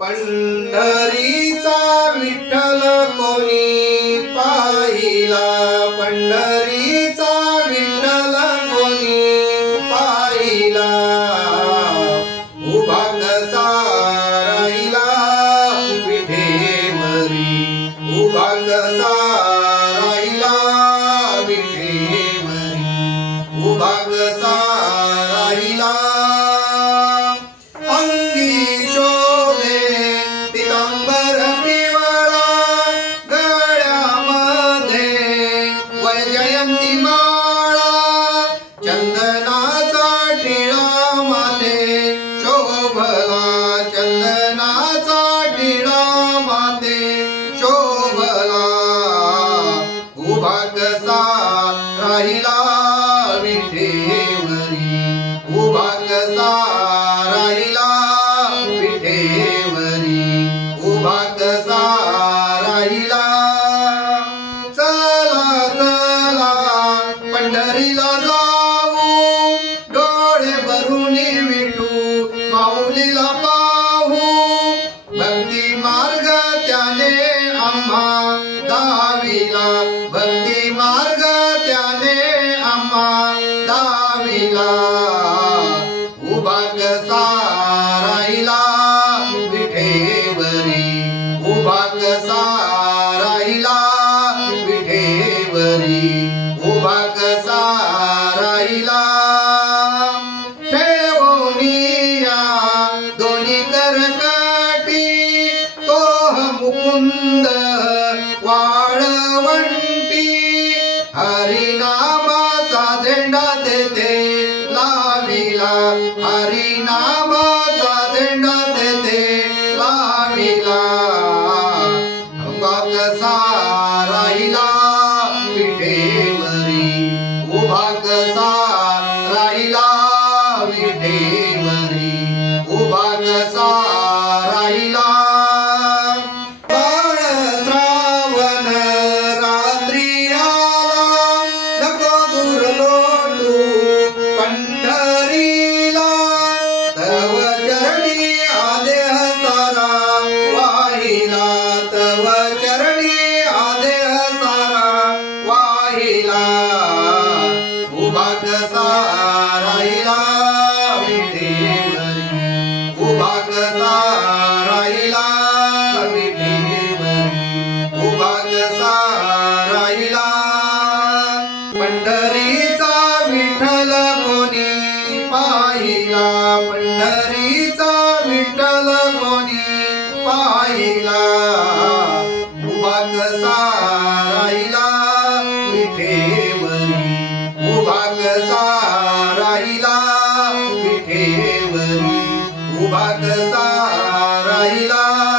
पंढरीचा विठ्ठल कोणी पाहिला. पंढरीचा विठ्ठल कोणी पाहिला. उभा कसा राहिला विठेवरी उभा कसा राहिला विठेवरी उभा कसा वैजयंती माळा चंदनाचा टिळा माते शोभला चंदनाचा टिळा माते शोभला. उभा कसा राहिला दाविला भक्ती मार्ग त्याने आम्हा दाविला उभा कसा राहिला विठेवरी. उभा कसा राहिला विठेवरी. उभा कसा राहिला ठेवोनिया दोन्ही करकाटी. तो मुकुंद वा हरिनामाचा झेंडा तेथे लाविला. हरिनामाचा झेंडा तेथे लाविला. अंगा सा राहिला विठेवरी उभा कसा राहिला विठेवरी उभा कसा राहिला?